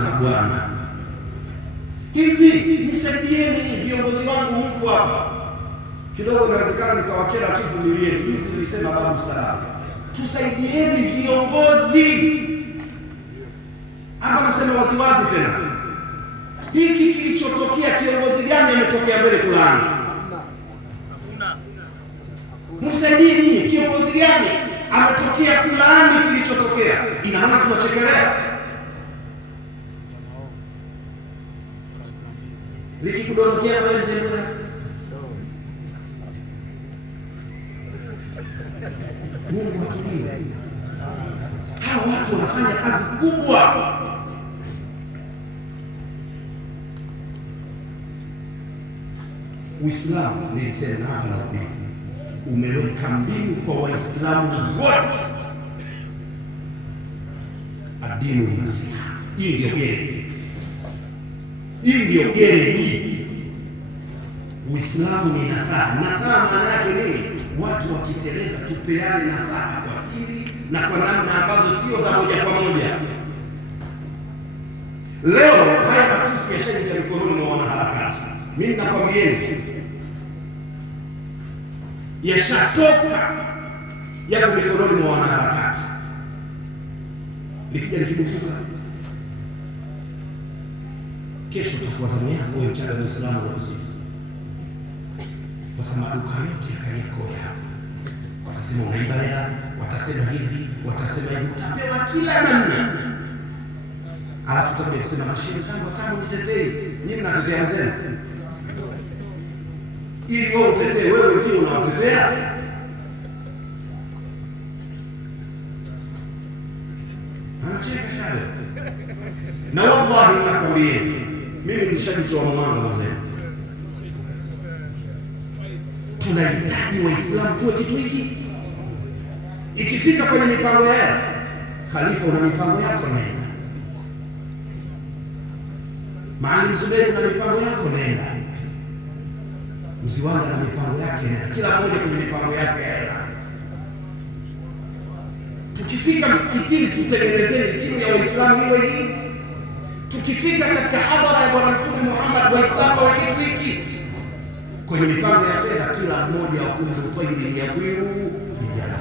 Bwana. Hivi nisaidieni viongozi wangu, mko hapa. Kidogo inawezekana nikawakera, lakini vumilieni. Hizi nilisema babu salama. Tusaidieni viongozi. Hapa nasema waziwazi tena. Hiki kilichotokea, kiongozi gani ametokea mbele kulani? Msaidie nini? Kiongozi gani ametokea kulani kilichotokea? Ina maana tunachekelea? Likikudondokea na wewe mzee Mwera, Mungu atulinde. Hawa watu wanafanya kazi kubwa. Uislamu, nilisema hapa na kuambia, umeweka mbinu kwa Waislamu wote, adinu nasiha. Hii ndio gere, hii ndio gere hii. Uislamu ni nasaha. Nasaha maana yake nini? Watu wakiteleza, tupeane nasaha kwa siri na kwa namna ambazo sio za moja kwa moja. Leo haya matusi yashaingia mikononi mwa wanaharakati. Mimi nakwambieni, yashatoka yako mikononi mwa wanaharakati. Nikija nikibutuka, kesho utakuwa zamu yako wewe mchanga Muislamu wa kusifu. Kwa sababu maduka yote yakanyako yako. Watasema unaiba hela, watasema hivi, watasema hivi, utapewa kila namna. Alafu utakuja kusema mashehe zangu watano nitetee. Nyinyi mnatetea wazee. Ili wewe utetee, wewe vile unawatetea. Anacheka shale. Na wallahi nakwambia, mimi nishajitoa mwanangu wazee. Tunahitaji Waislamu tuwe kitu hiki. Ikifika kwenye mipango yao, Khalifa una mipango yako nenda. Maalim Zubeir una mipango yako nenda. Mziwanda na mipango yake nenda. Kila mmoja kwenye mipango yake nenda. Tukifika msikitini tutengenezeni timu ya Waislamu iwe hii. Tukifika katika hadhara ya Bwana Mtume Muhammad, Waislamu wa kitu hiki. Kwenye mipango ya fedha, kila mmoja wa kundi utahiri ya tuiru vijana.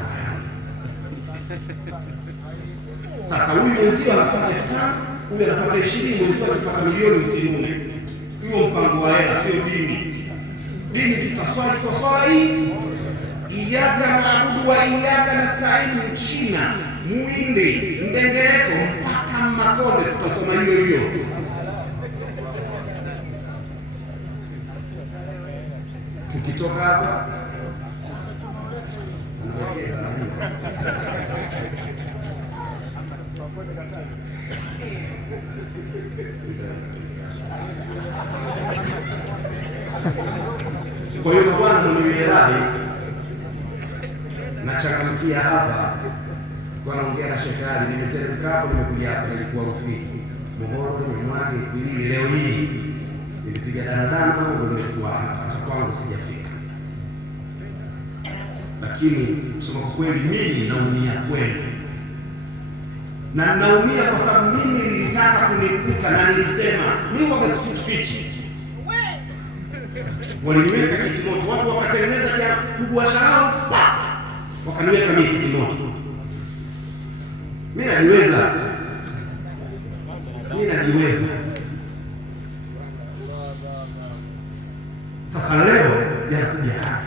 Sasa huyu mwenzio anapata 5,000, huyu anapata 20, mwenzio akipata milioni usinune. Hiyo mpango wa hela sio dini. Dini tutaswali kwa swala hii. Iyaka naabudu wa iyaka nasta'in, China, Muhindi, Mdengereko mpaka Makonde tutasoma hiyo hiyo. Tukitoka hapa kwa hiyo bwana mwenye radhi nachangamkia hapa kwa naongea na Shekari. Nimeteremka hapo, nimekuja hapa, nilikuwa Rufiji, Muhoro, Mwage, Kwilili. Leo hii nilipiga daladala ndio nimetua hapa. Hata kwangu sijafika, lakini kusema kwa kweli mimi naumia kweli, na naumia kwa sababu mimi nilitaka kunikuta, na nilisema mimi wabasifichi waliniweka kitimoto, watu wakatengeneza jana ndugu wa sharau, wakaniweka mimi kitimoto. Mimi najiweza, mimi najiweza. Sasa leo yanakuja haya.